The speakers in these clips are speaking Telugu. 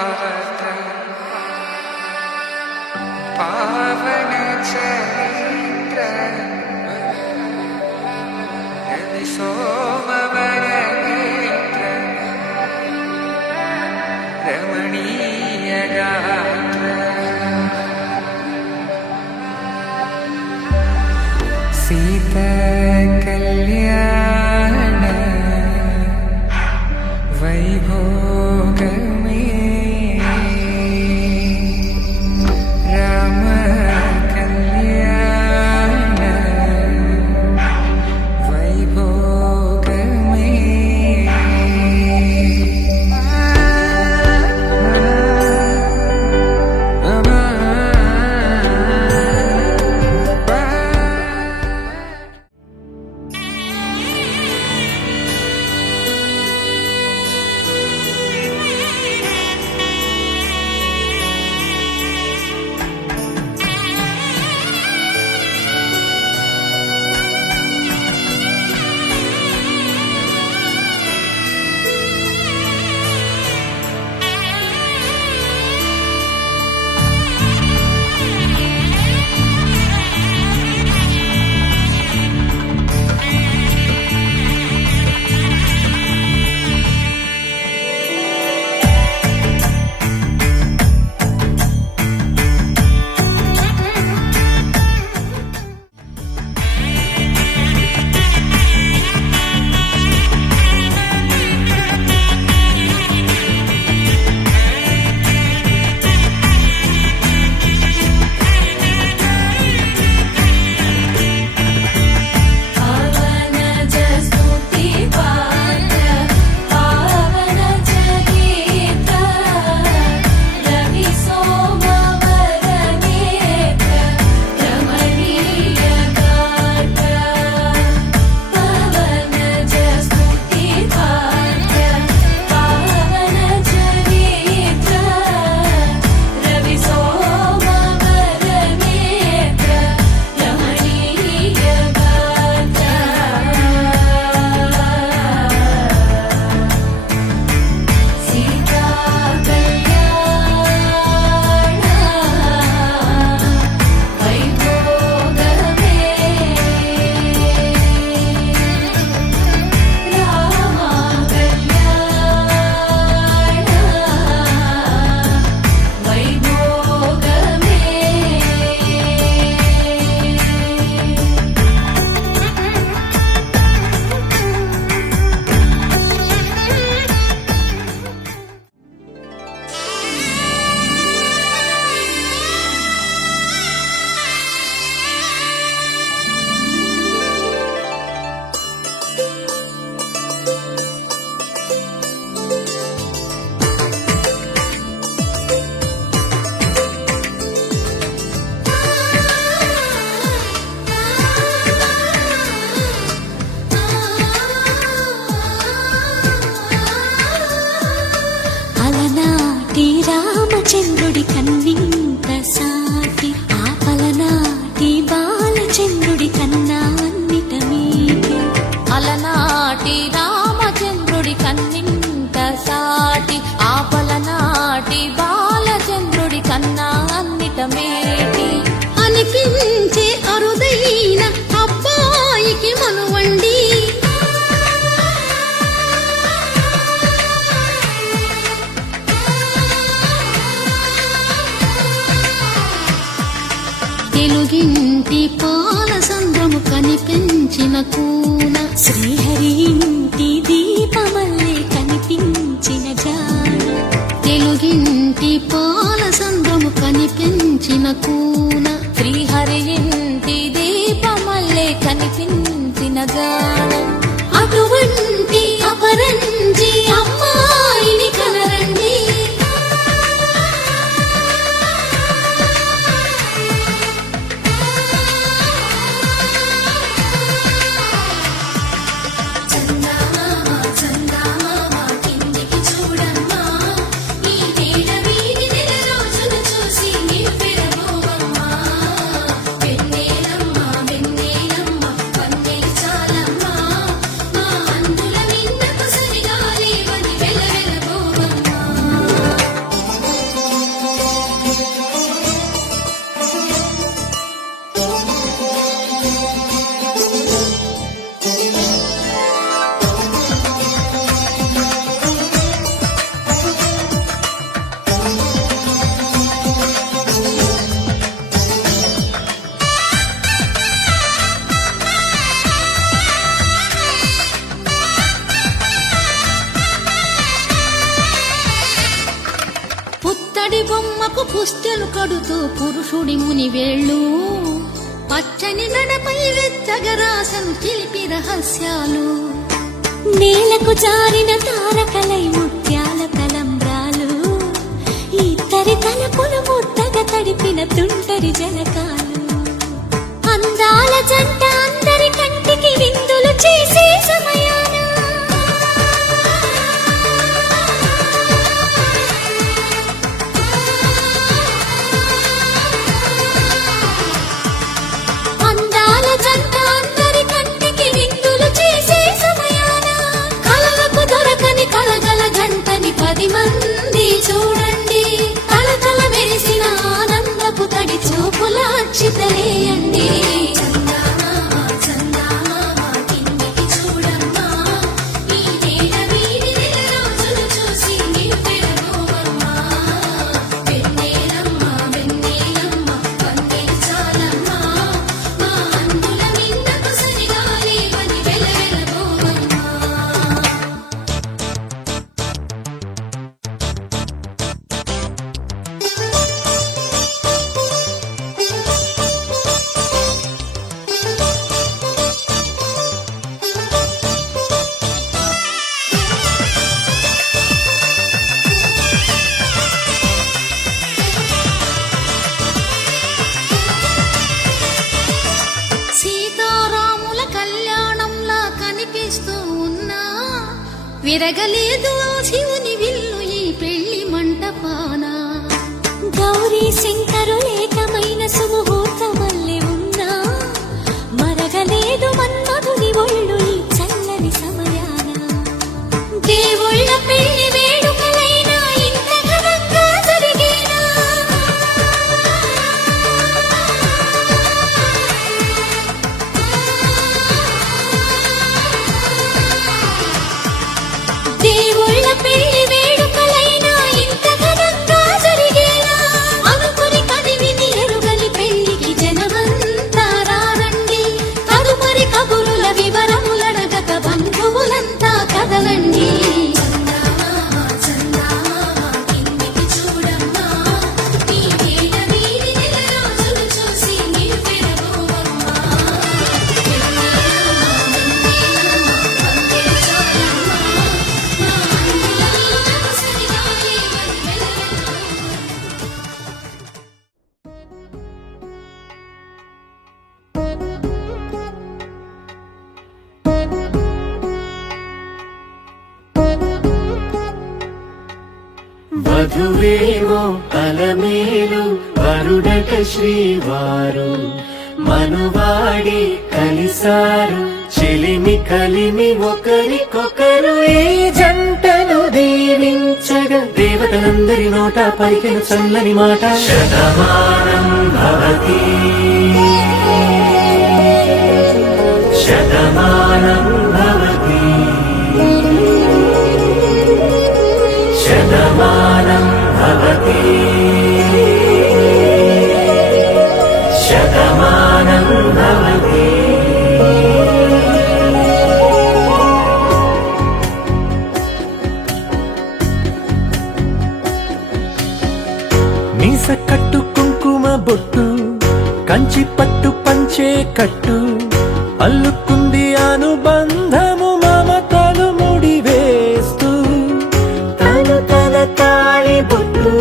पात्र पावन चरित्र रवि सोमवर नेत्र रमणीय गात्र सीता कल्याण वैभोग में राम कल्याण वैभोग రామచంద్రుడి కన్నింత సాటి ఆపలనాటి బాలచంద్రుడి కన్నా అన్నిట మీటి అలనాటి రామచంద్రుడి కన్నింత సాటి ఆపలనాటి బాలచంద్రుడి కన్నా అన్నిట మేటి అనిపించే అరుదైన అబ్బాయికి మనువండి తెలుగింటి పాల సంద్రము కనిపించిన కూన శ్రీహరి ఇంటి దీపమల్లే కనిపించిన జాన తెలుగింటి పాల సంద్రము కనిపించిన కూన శ్రీహరి ఇంటి దీపమల్లే కనిపించిన జాన అటువంటి అపరంజి అమ్మాయిని కనరండి చూసి నీ పెరగోవమ్మ పశువులకు పుస్తెలు కడుతూ పురుషుడి ముని వేళ్ళు పచ్చని నడపై వెచ్చగరాసలు చిలిపి రహస్యాలు నేలకు జారిన తారకలై ముత్యాల తలంబ్రాలు ఇద్దరి తలపులు ముద్దగా తడిపిన తుంటరి జలకాలు అందాల జంట అందరి కంటికి విందులు చేసే సమయాన అందాల జంట అందరి కంటికి విందులు చేసే సమయాన కలలకు దొరకని కలగల జంటని 10 మంది చూడండి తలతల మెరిసిన ఆనందపు తడి చూపుల అచ్చితలేయండి సీతారాముల కళ్యాణంలా కనిపిస్తూ ఉన్నా విరగలేదు శివుని విల్లు ఈ పెళ్లి మంటపాన గౌరీ శంకరులేకమైన సుముహూర్తమల్లె ఉన్నా మరగలేదు మన్మధుని ఒళ్ళు ఈ చల్లని సమయాన దేవుళ్ళ పెళ్లి వేడుకలైనా ఇంత ఘనంగా జరిగేనా దేవుళ్ళ పెళ్లి వేడుకలైనా ఇంత ఘనంగా జరిగేలా అనుకుని కదివిని ఎరుగని పెళ్లికి జనమంతా రారండి తదుపరి కబురుల వివరములడగక బంధువులంతా కదలండి వధువేమో అలమేలు వరుడట శ్రీవారు మనువాడి కలిసారు చెలిమి కలిమి ఒకరికొకరు ఈ జంటను దీవించగా దేవతలందరి నోట పలికిన చల్లని మాట శతమానం భవతి శతమానం భవతి శతమానం భవతి శతమానం భవతి మీస కట్టు కుంకుమ బొట్టు కంచి పట్టు పంచే కట్టు అల్లుకుంది అనుబంధము మమతలు ముడివేస్తూ తను తన తాళి బొట్టు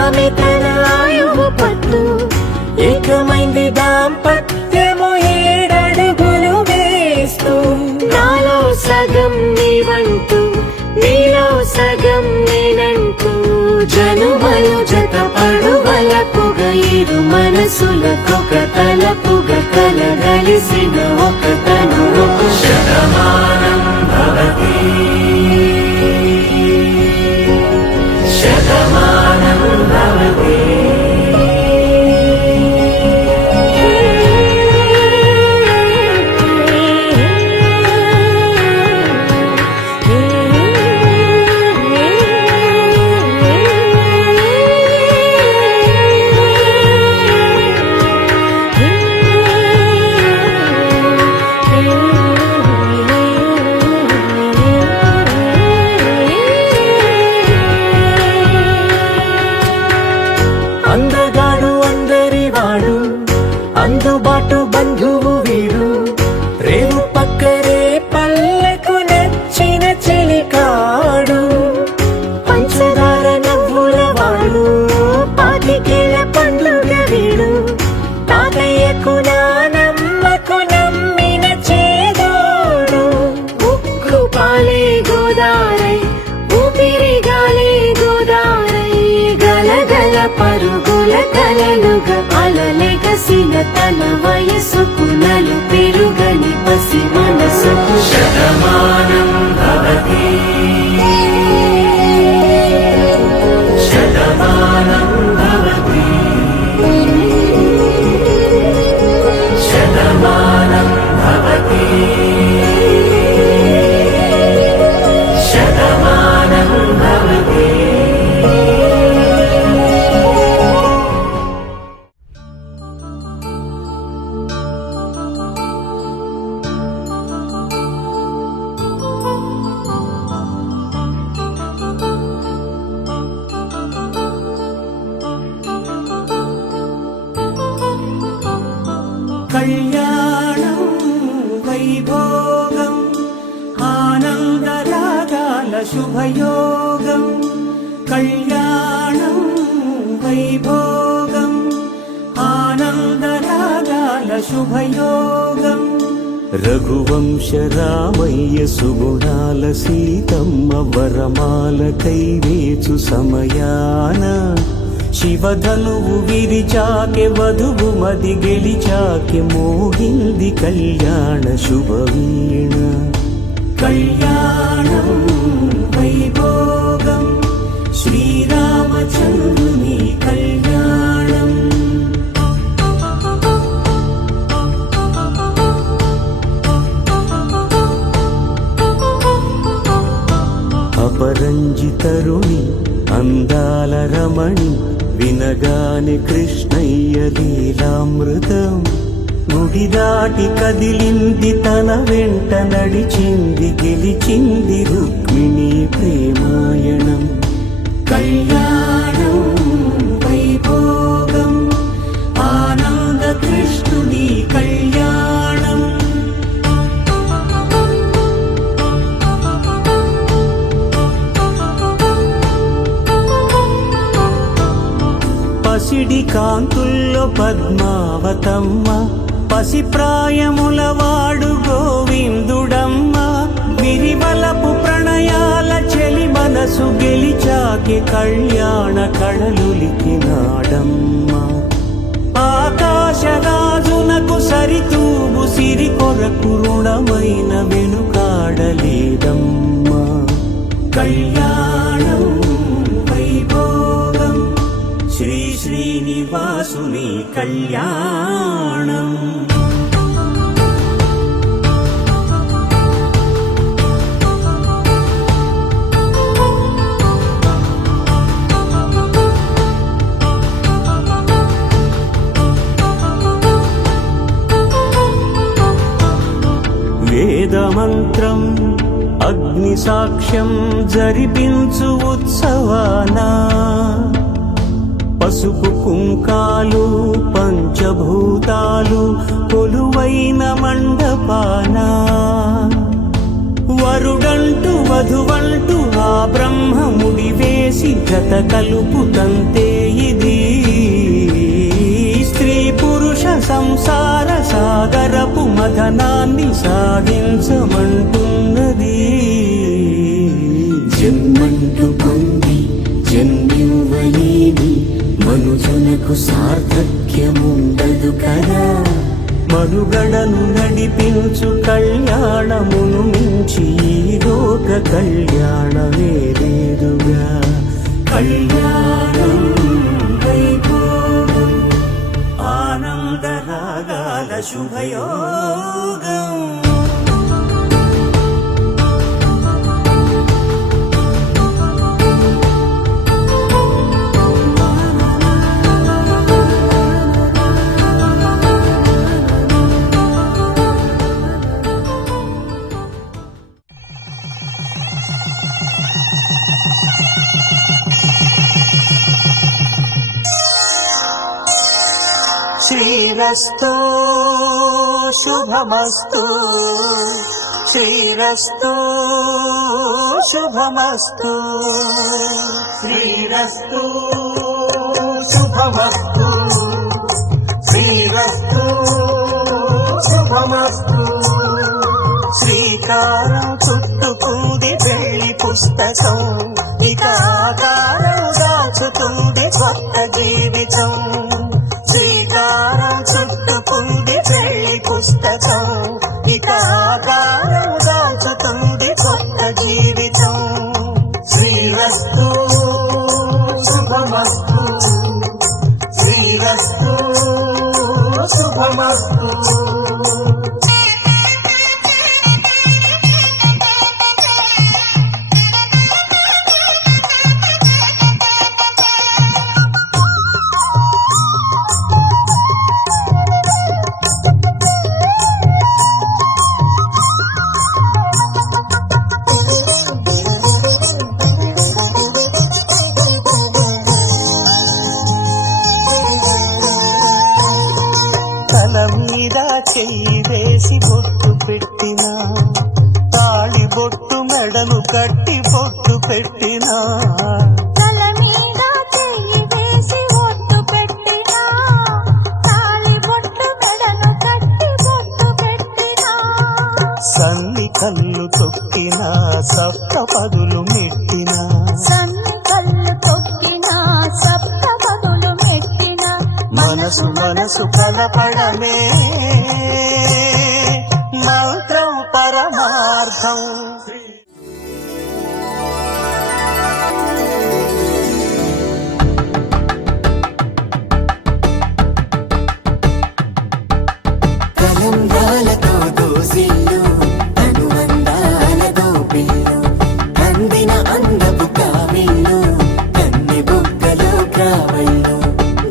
ఆమె తన ఆయువు పట్టు ఏకమైంది దాంపత్యము 7 అడుగులు వేస్తూ నాలో సగం నీవంటూ నీలో సగం నేనంటూ జనుమలు జత పడువలపుగ ఇరు మనసులకొక తలపుగ కలగలిసిన ఒక తను శతమానం భవతి శతమానం భవతి పరుగుల కలలుగా అలలెగసిన తన వయసుకు నలు పెరుగని పసి మనసుకు శతమానం భవతి శతమానం భవతి శతమానం భవతి శతమానం భవతి. కళ్యాణం వైభోగం ఆనందరాగాల శుభయోగం కళ్యాణం వైభోగం ఆనందరాగాల శుభయోగం రఘువంశ రామయ్య సుగుణాల సీతమ్మ వరమాల కైవేచు సమయాన శివధనువు విరిచాకె వధువు మది గెలిచాకె మోహింది కళ్యాణ శుభవీణ కళ్యాణం వైభోగం శ్రీరామచంద్రుని కళ్యాణం. అపరంజితరుణి అందాల రమణి వినగానే కృష్ణయ్య లీలామృతం గుడి దాటి కదిలింది తన వెంట నడిచింది గెలిచింది రుక్మిణి ప్రేమాయణం కళ్యాణం వైభోగం ఆనంద కృష్ణుని కళ్యాణం. పసిడి కాంతుల్లో పద్మావతమ్మ పసిప్రాయముల వాడు గోవిందుడమ్మ విరివలపు ప్రణయాల చెలి మనసు గెలిచాకే కళ్యాణ కళలులికినాడమ్మ ఆకాశరాజునకు సరితూగు సిరి కొరకు రుణమైన వెనుకాడలేదమ్మ కళ్యాణం వైభోగం శ్రీ శ్రీనివాసుని కళ్యాణం. వేదమంత్రం అగ్ని సాక్ష్యం జరిపించు ఉత్సవానా పసుపు కుంకాలు పంచభూతాలు కొలువైన మండపాన వరుడంటూ వధువంటూ ఆ బ్రహ్మముడి వేసి జత కలుపుతంతే ఇది స్త్రీ పురుష సంసార సాగరపు మదనాన్ని సాగించమంటున్నది జన్మంటూ పొంది జన్మివ్వలేని మనుజునకు సార్థక్యముండదు కదా మనుగడను నడిపించు కళ్యాణమును మించి ఈ లోక కళ్యాణమే లేదుగా కళ్యాణం వైభోగం ఆనందరాగాల శుభయోగం. శ్రీరస్తు శుభమస్తు శ్రీరస్తు శుభమస్తు శ్రీరస్తు శుభమస్తు శ్రీరస్తు శుభమస్తు. శ్రీకారం చుట్టుకుంది పెళ్లి పుస్తకం ఇక ఆకారం దాచుతుంది కొత్త జీవితం. బొట్టు మెడను కట్టి బొట్టు పెట్టినా తల మీద చెయ్యి వేసి ఒట్టు పెట్టినా తాళి బొట్టు మెడను కట్టి బొట్టు పెట్టినా సన్ని కళ్ళు తొక్కినా సప్త పదులు మెట్టినా సన్ని కళ్ళు తొక్కినా సప్త పదులు మెట్టినా మనసు మనసు కలపడమే మంత్రం పరమార్థం కలంగాలతో దోసిల్లు అనుబంధాలతో పిల్లు అందిన అందపు కావిల్లు కన్ని బుగ్గలో క్రావళ్ళు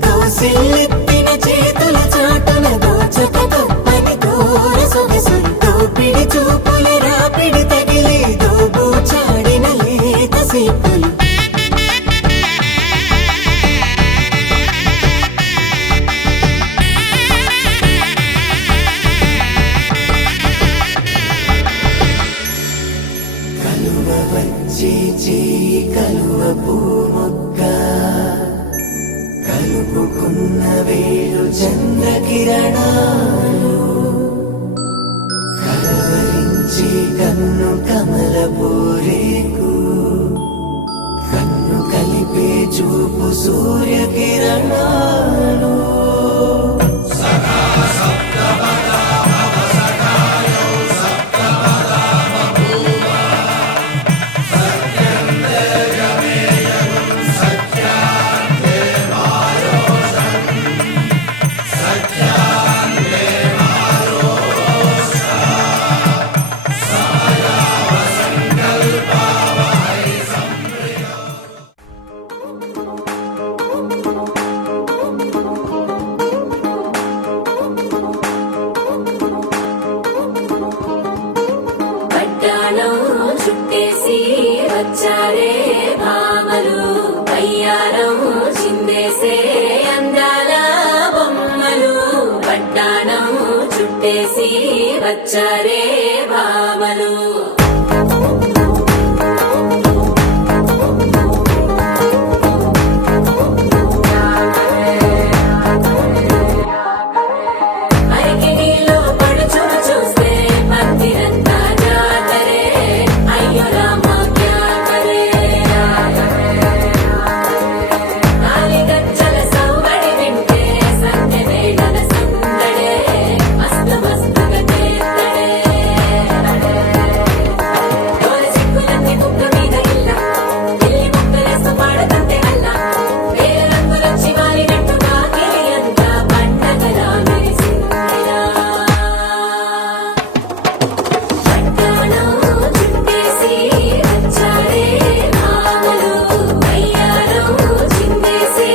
దోసిల్లెత్తిన చేతుల చాటున దోచక తప్పని దూర సొగసులు దోపిడి చూపుల రాపిడి తగిలి దోబూచాడిన లేత సీపులు కలువ వచ్చే చేయి కలువ పూమొక్క కలుపుకున్న వేలు చంద్రకిరణాలు కలవరించి కన్ను కమల పూరేకు కన్ను కలిపే చూపు సూర్యకిరణాలు పట్టాణం చుట్టేసి వచ్చారే భామలు అయ్యారం చిందేసే అందాల బొమ్మలు పట్టాణం చుట్టేసి వచ్చారే భామలు అరికిణీలో పడుచును చూస్తే పందిరంతా జాతరే అయ్యో రామ క్యా కరే కాలిగజ్జల సౌవడి వింటే సంధ్య వేళల సందడే మస్తు మస్తుగా చేస్తడే డోల చిక్కులన్నీ కుక్క మీద ఇల్ల ఇల్లి ముక్కలేస్తూ పాడుతుంటే అల్ల వేల రంగులొచ్చి వాలినట్టుగా గిలియంతా పండగలా మెరిసిందిరా పట్టాణం చుట్టేసి వచ్చారే భామలు అయ్యారం చిందేసే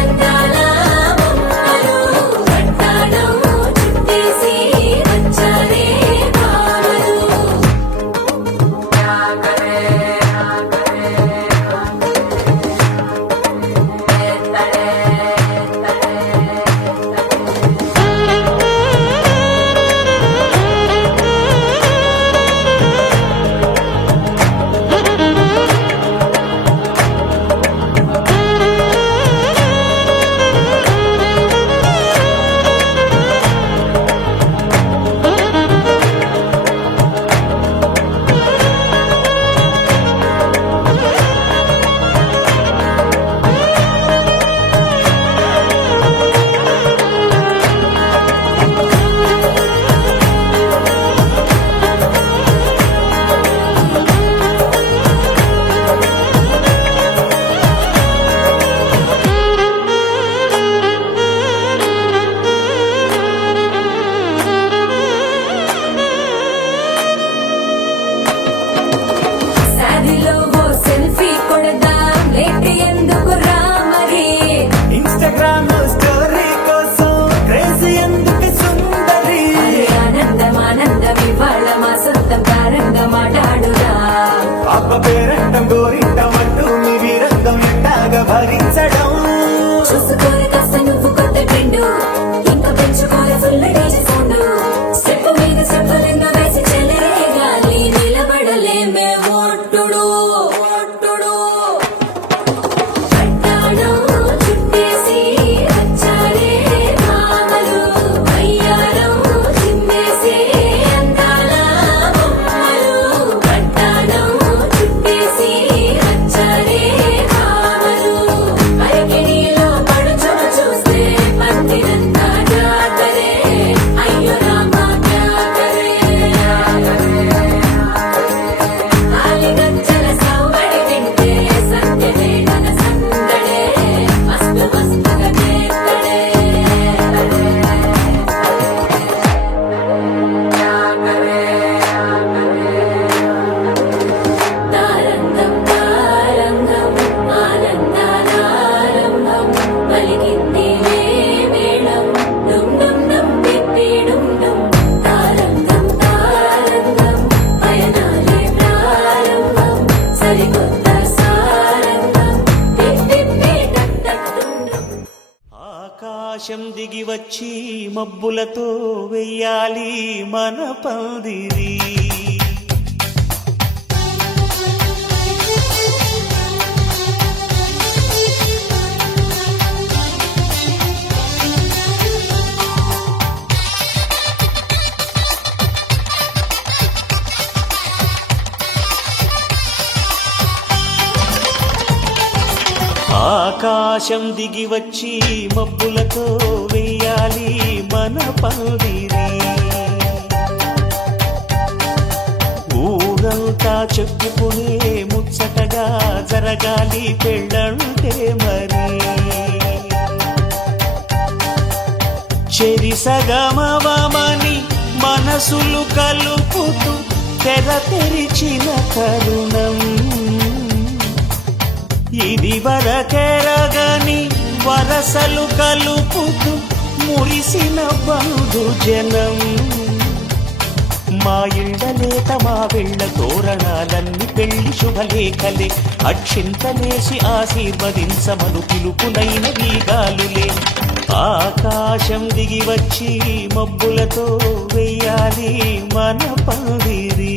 అందాల బొమ్మలు పట్టాణం చుట్టేసి వచ్చారే భామలు సాదిలో ఓ సెల్ఫీ కొడదాం లేట్ ఎందుకు రా మరి ఇన్స్టాగ్రామ్ స్టోరీ కోసం క్రేజీ ఎందుకు సుందరి అరే ఆనందం ఆనందం ఇవాళ మా సొంతం కారంగా మాట్లాడురా అప్ప పేరంటం గోరింటం అంటూ మీ వీరంగం ఎట్టాగా భరించడం చూసుకోని కాస్త నువ్వు కొత్త ట్రెండ్ ఇంకా పెంచుకోని ఫుల్ డేజ్ సౌండ్ స్టెప్ మీద స్టెప్పులెన్నో వేసి చెలరే గాలి నిలబడలే ఆకాశం దిగి వచ్చి మబ్బులతో వెయ్యాలి మన పందిరి. ఆకాశం దిగి వచ్చి మబ్బులతో వెయ్యాలి మన పందిరి. ఊరంతా చెప్పుకునే ముచ్చటగా జరగాలి పెళ్ళంటే మరి. చెరిసగమవమని మనసులు కలుపుతూ తెర తెరిచిన తరుణం. ఇది వరకెరగని వరసలు కలుపుతూ మురిసిన బంధుజనం. మా ఇళ్ళలేత మా వెళ్ళ తోరణాలన్నీ పెళ్లి శుభలేఖలే. అక్షింతలేసి ఆశీర్వదించమను పిలుపునైన వీగాలులే. ఆకాశం దిగి వచ్చి మబ్బులతో వెయ్యాలి మన పందిరి.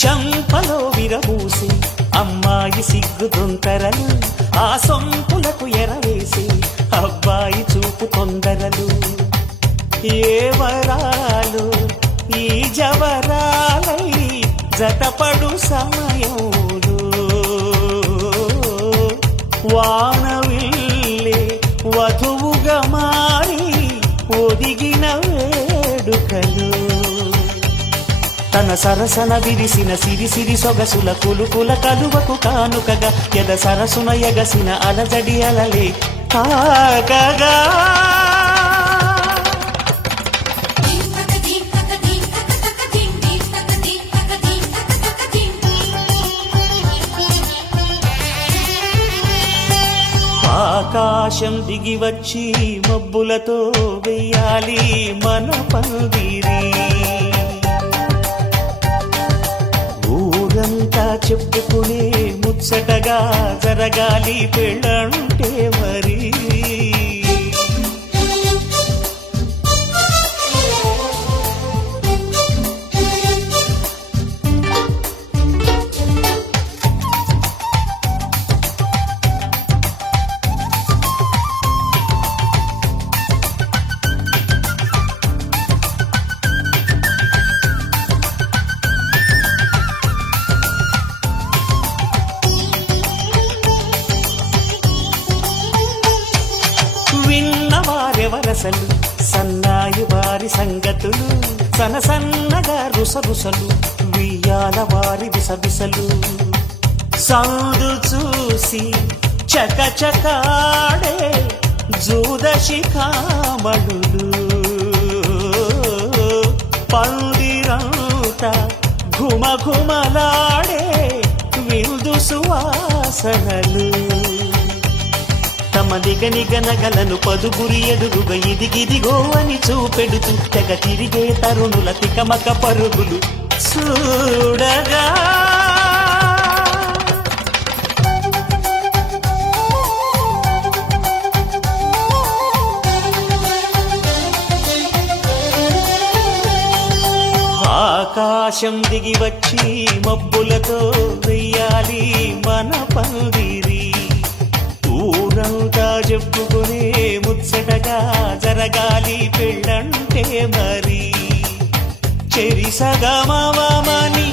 చంపలో విరబూసి అమ్మాయి సిగ్గు దొంతరలు. ఆ సొంపులకు ఎరవేసి అబ్బాయి చూపు తొందరలు. ఏ వరాలు ఈ జవరాలై జతపడు సమయంలో. వానవిల్లే వధువుగా మారి ఒదిగిన వేడుకలు. తన సరసన విరిసిన సిరిసిరి సొగసుల కులుకుల కలువకు కానుకగా ఎద సరసున ఎగసిన అలజడి అలలే కాకగా. ఆకాశం దిగి వచ్చి మబ్బులతో వెయ్యాలి మన పందిరి. ఊరంతా చెప్పుకునే ముచ్చటగా జరగాలి పెళ్ళంటే మరి. విన్నవారెవరసలు సన్నాయి వారి సంగతులు. సనసన్నగా రుసరుసలు వియ్యాల వారి విసవిసలు. సౌదు చూసి చకచకాడే జూదశిఖామణులు. పందిరంతా ఘుమఘుమలాడే విందు సువాసనలు. తమ నిగనిగనగలను పదుగురి ఎదురుగా ఇదిగిదిగో అని చూపెడుతూ తెగ తిరిగే తరుణుల తికమక పరుగులు చూడగా. ఆకాశం దిగి వచ్చి మబ్బులతో వెయ్యాలి మన పందిరి. ఊరంతా చెప్పుకునే ముచ్చటగా జరగాలి పెళ్ళంటే మరి. చెరిసగమవమని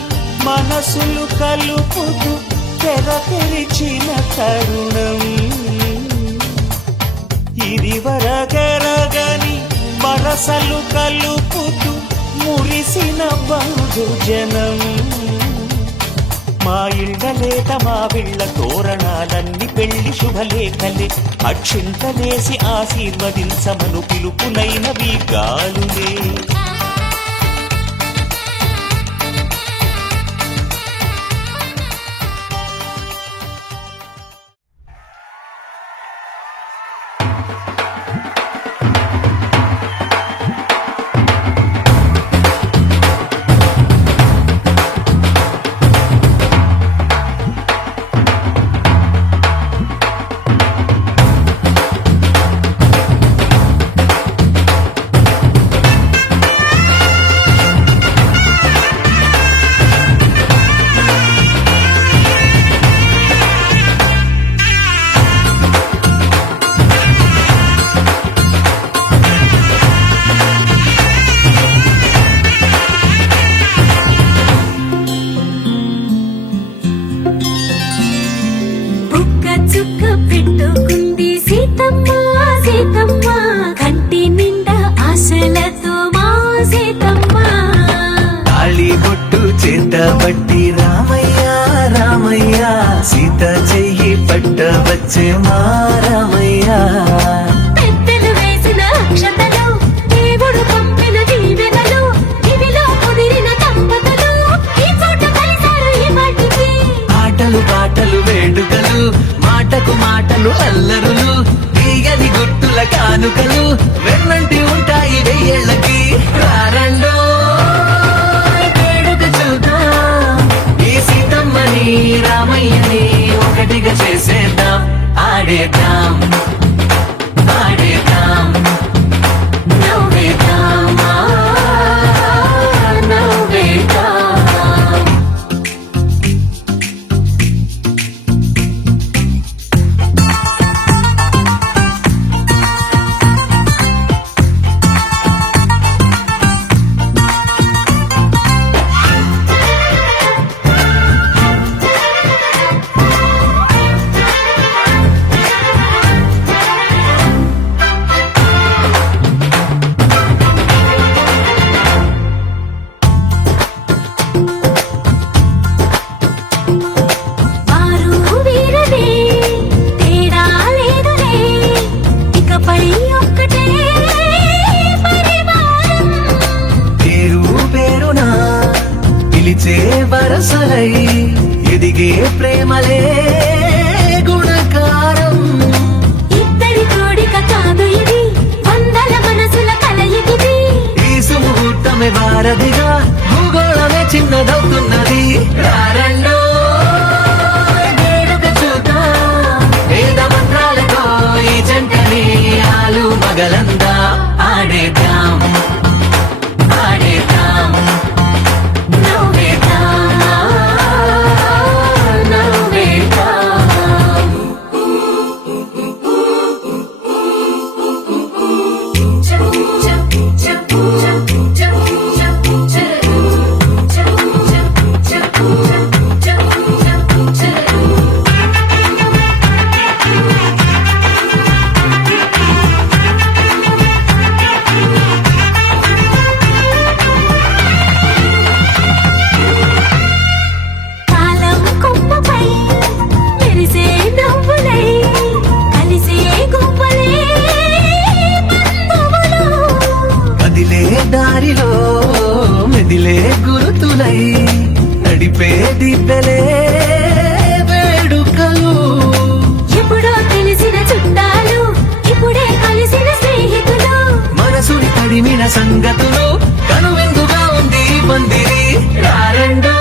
మనసులు కలుపుతూ తెర తెరిచిన తరుణం. ఇది వరకెరగని వరసలు కలుపుతూ మురిసిన బంధుజనం. మా ఇళ్ళలేత మా వీళ్ళ తోరణాలన్నీ పెళ్లి శుభలేఖలే. అక్షింతలేసి ఆశీర్వదించమను పిలుపునైనవి గాలులే. వచ్చే మారమయ్యా పెద్దలు వేసిన అక్షతలు దేవుడు పంపిన దీవెనలు ఇవిలో కుదిరిన దంపతులు ఈ చోట కలిశారు ఈ వాటికి ఆటలు పాటలు వేడుకలు మాటకు మాటలు అల్లరులు తీయని గుర్తుల కానుకలు వెన్నంటి ఉంటాయి వెయ్యేళ్ళకి రారండో వేడుక చూద్దాం ఈ సీతమ్మని రామయ్యని ఒకటిగా చేసేద్దాం ఆడేద్దాం ఆడేద్దాం నవ్వేద్దాం నవ్వేద్దాం వారు వీరనే తేడా లేదులే ఇకపై ఒక్కటే పరివారం పేరు పేరునా పిలిచే వరసలై ఎదిగే ప్రేమలే గుణకారం ఇద్దరి కోడిక కాదు ఇది వందల మనసుల కలయికిది ఈ సుముహూర్తమే వారధిగా భూగోళమే చిన్నదవుతున్నది రారండో వేడుక చూద్దాం వేద మంత్రాలతో ఈ జంటని ఆలు మగలందా ఆడేద్దాం ఆడేద్దాం నవ్వేద్దాం నవ్వేద్దాం కాలం కొమ్మపై మెరిసే నవ్వులై కలిసే గువ్వలే బంధువులు కదిలే దారిలో మెదిలే గుర్తులై నడిపే దిబ్బలే వేడుకలు ఎప్పుడో తెలిసిన చుట్టాలు ఇప్పుడే కలిసిన స్నేహితులు మనసుని తడిమిన సంగతులు కనువిందుగా ఉంది ఈ పందిరి రారండో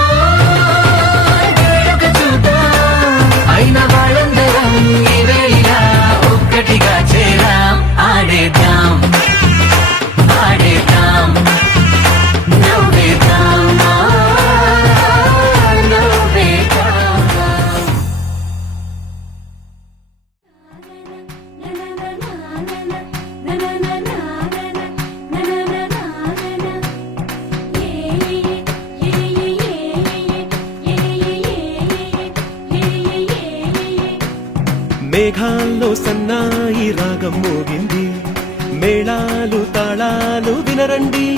వేడుక చూద్దాం అయిన వాళ్ళందరం ఈ వేళ ఒక్కటిగా చేరాం ఆడేద్దాం ఆడేద్దాం నవ్వేద్దాం నవ్వేద్దాం మేఘాల్లో సన్నాయి రాగం మోగింది మేళాలు తాళాలు వినరండి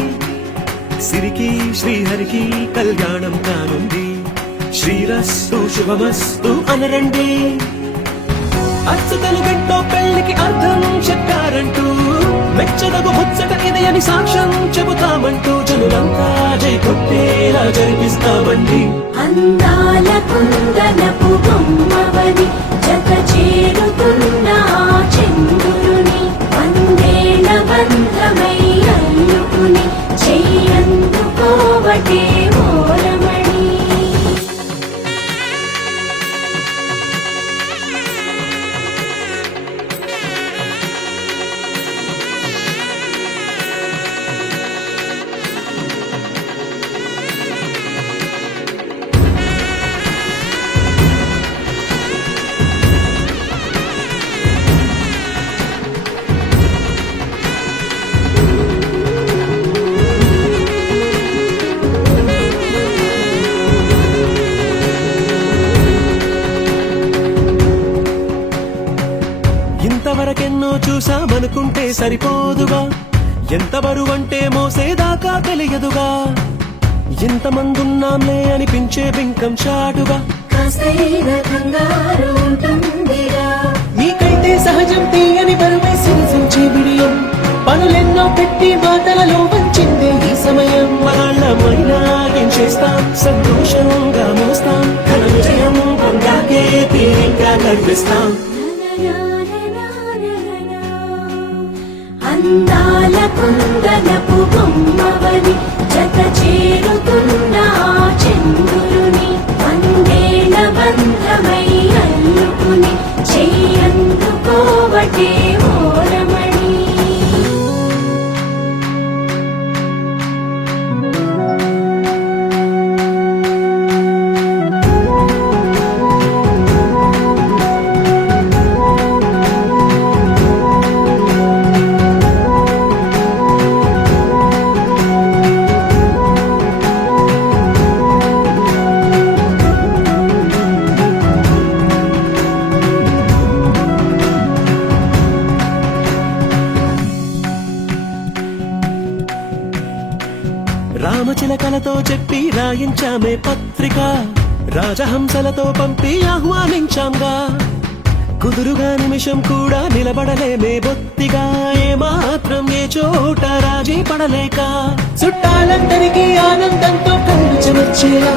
సిరికి శ్రీహరికి కళ్యాణం కానుంది శ్రీరస్తు శుభమస్తు అనరండి అచ్చతలు గంటో పెళ్లికి అర్థం చెప్పారంటూ మెచ్చదగు ముచ్చట ఇది అని సాక్ష్యం చెబుతామంటూ జనులంతా జై కొట్టేలా జరిపిస్తామండి అందాల కుందనపు బొమ్మవని జత చేరుకున్న ఆ చంద్రుని వందేల బంధమై అల్లుకుని చెయ్యందుకోవటే ఓరమణి ఇంతవరకెన్నో చూసామనుకుంటే సరిపోదుగా ఎంత బరువంటే మోసేదాకా తెలియదుగా ఇంతమందున్నాంలే అనిపించే బింకం చాటుగా కాస్తైన కంగారు ఉంటుందిరా మీకైతే సహజం తీయని బరువై సిరిసించే బిడియం పనులెన్నో పెట్టి మాటలలో వంచిందే ఈ సమయం మగాళ్ళమైనా ఏం చేస్తాం సంతోషంగా మోస్తాం ఘన విజయం పొందాకే తీరిగ్గా కనిపిస్తాం అందాల కుందనపు బొమ్మవని జత చేరుతున్న ఆ చంద్రుని వందేల బంధమై అల్లుకుని చెయ్యందుకోవటే ఓరమణి రామచిలకలతో చెప్పి రాయించామే పత్రిక రాజహంసలతో పంపి ఆహ్వానించాంగా కుదురుగా నిమిషం కూడా నిలబడలేమే బొత్తిగా ఏ మాత్రం ఏ చోట రాజీ పడలేక చుట్టాలందరికీ ఆనందంతో కళ్ళు చెమర్చేలా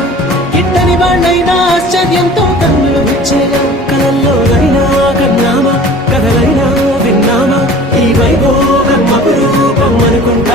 గిట్టని వాళ్ళైనా ఆశ్చర్యంతో కన్నులు విచ్చేలా కలల్లోనైనా కన్నామా కథలైనా విన్నామా ఈ వైభోగం అపురూపం అనుకుంటా